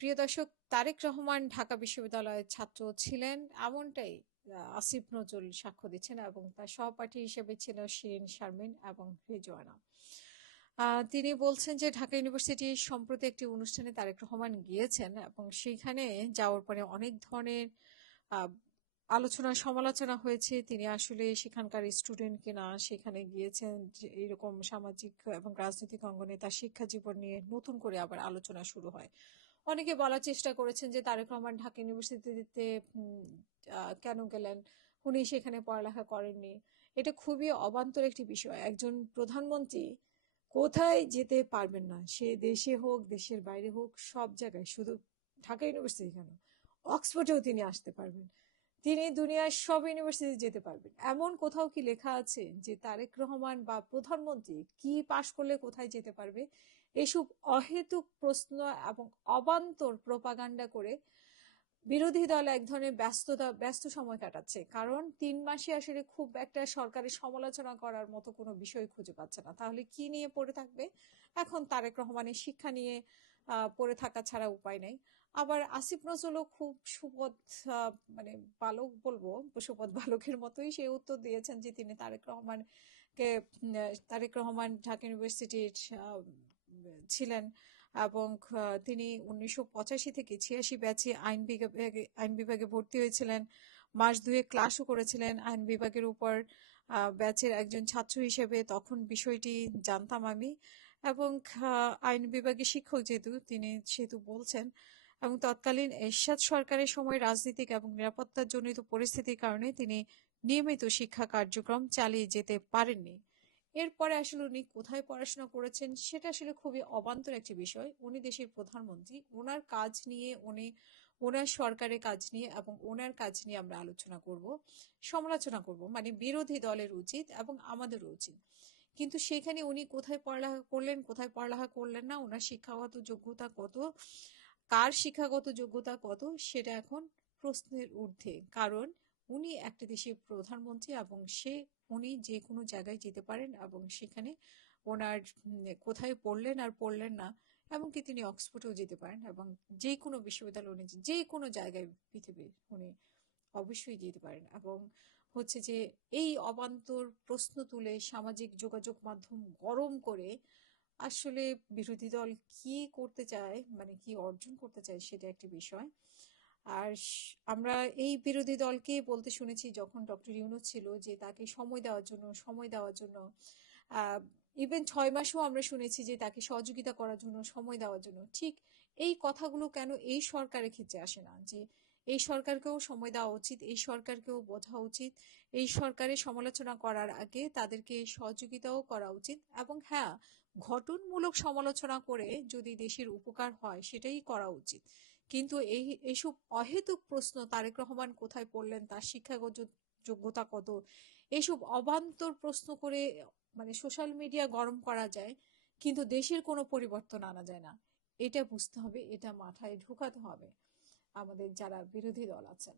প্রিয় দর্শক, তারেক রহমান ঢাকা বিশ্ববিদ্যালয়ের ছাত্র ছিলেন এমনটাই আসিফ নজরুল সাক্ষ্য দিচ্ছেন এবং তার সহপাঠী হিসেবে ছিল শিরিন শারমিন এবং রিজওয়ানা। তিনি বলছেন যে ঢাকা ইউনিভার্সিটি সম্প্রতি একটি অনুষ্ঠানে তারেক রহমান গিয়েছেন এবং সেইখানে যাওয়ার পরে অনেক ধরনের আহ, আলোচনা সমালোচনা হয়েছে। তিনি আসলে সেখানকার স্টুডেন্ট কিনা, সেখানে গিয়েছেন যে এরকম সামাজিক এবং রাজনৈতিক অঙ্গনে তার শিক্ষা জীবন নিয়ে নতুন করে আবার আলোচনা শুরু হয়। অনেকে বলার চেষ্টা করেছেন যে তারেক রহমান ঢাকা ইউনিভার্সিটিতে কেন গেলেন, উনি সেখানে পড়ালেখা করেননি। এটা খুবই অবান্তর একটি বিষয়। একজন প্রধানমন্ত্রী কোথায় যেতে পারবেন না, সে দেশে হোক দেশের বাইরে হোক, সব জায়গায়, শুধু ঢাকা ইউনিভার্সিটি কেন, অক্সফোর্ডেও তিনি আসতে পারবেন। তিনি দুনিয়ার সব ইউনিভার্সিটি যেতে পারবেন। এমন কোথাও কি লেখা আছে যে তারেক রহমান বা প্রধানমন্ত্রী কি পাশ করলে কোথায় যেতে পারবে? এসব অহেতুক প্রশ্ন এবং অবান্তর প্রোপাগান্ডা করে বিরোধী দল এক ধরনের ব্যস্ত সময় কাটাচ্ছে। কারণ 3 মাসে আসলে খুব একটা সরকারের সমালোচনা করার মতো কোনো বিষয় খুঁজে পাচ্ছে না। তাহলে কি নিয়ে পড়ে থাকবে? এখন তারেক রহমানের শিক্ষা নিয়ে পড়ে থাকা ছাড়া উপায় নেই। আবার আসিফ নজরুলও খুব সুপথ মানে বালক বলবো, সুপথ বালকের মতোই সে উত্তর দিয়েছেন যে তিনি তারেক রহমান ঢাকা ইউনিভার্সিটির ছিলেন এবং তিনি 1985 থেকে 86 ব্যাচে আইন বিভাগে ভর্তি হয়েছিলেন। মাস দুয়েক ক্লাসও করেছিলেন আইন বিভাগের উপর। ব্যাচের একজন ছাত্র হিসেবে তখন বিষয়টি জানতাম আমি। এবং আইন বিভাগের শিক্ষক যেহেতু তিনি, সেহেতু বলছেন। এবং তৎকালীন এরশাদ সরকারের সময় রাজনৈতিক এবং নিরাপত্তাজনিত পরিস্থিতির কারণে তিনি নিয়মিত শিক্ষা কার্যক্রম চালিয়ে যেতে পারেননি। এরপরে আসলে উনি কোথায় পড়াশোনা করেছেন সেটা আসলে খুবই অবান্তর একটি বিষয়। উনি দেশের প্রধানমন্ত্রী, ওনার কাজ নিয়ে ওনার সরকারের কাজ নিয়ে এবং ওনার কাজ নিয়ে আমরা আলোচনা করব, সমালোচনা করব, মানে বিরোধী দলের উচিত এবং আমাদেরও উচিত। কিন্তু সেখানে উনি কোথায় পড়ালেখা করলেন, কোথায় পড়ালেখা করলেন না, ওনার শিক্ষাগত যোগ্যতা কত, কার শিক্ষাগত যোগ্যতা কত, সেটা এখন প্রশ্নের ঊর্ধ্বে। কারণ উনি একটা দেশের প্রধানমন্ত্রী এবং উনি যে কোনো জায়গায় যেতে পারেন এবং সেখানে ওনার কোথায় পড়লেন আর পড়লেন না, এমনকি তিনি অক্সফোর্ডেও যেতে পারেন এবং যে কোনো বিশ্ববিদ্যালয়ে উনি যে কোনো জায়গায় পৃথিবীর উনি অবশ্যই যেতে পারেন। এবং হচ্ছে যে এই অবান্তর প্রশ্ন তুলে সামাজিক যোগাযোগ মাধ্যম গরম করে আসলে বিরোধী দল কি করতে চায়, মানে কি অর্জন করতে চায়, সেটা একটি বিষয়। আর আমরা এই বিরোধী দলকে বলতে শুনেছি যখন ডক্টর ইউনূস ছিল যে তাকে সময় দেওয়ার জন্য আহ ইভেন 6 মাসও আমরা শুনেছি যে তাকে সহযোগিতা করার জন্য, সময় দেওয়ার জন্য। ঠিক এই কথাগুলো কেন এই সরকারের ক্ষেত্রে আসে না, যে এই সরকারকেও সময় দেওয়া উচিত, এই সরকারকেও বোঝা উচিত, এই সরকারের সমালোচনা করার আগে তাদেরকে সহযোগিতাও করা উচিত। এবং হ্যাঁ, ঘটনমূলক সমালোচনা করে যদি দেশের উপকার হয় সেটাই করা উচিত। কিন্তু এইসব অহেতুক প্রশ্ন, তারেক রহমান কোথায় পড়লেন, তার শিক্ষাগত যোগ্যতা কত, এইসব অবান্তর প্রশ্ন করে মানে সোশ্যাল মিডিয়া গরম করা যায়, কিন্তু দেশের কোনো পরিবর্তন আনা যায় না। এটা বুঝতে হবে, এটা মাথায় ঢুকাতে হবে আমাদের যারা বিরোধী দল আছেন।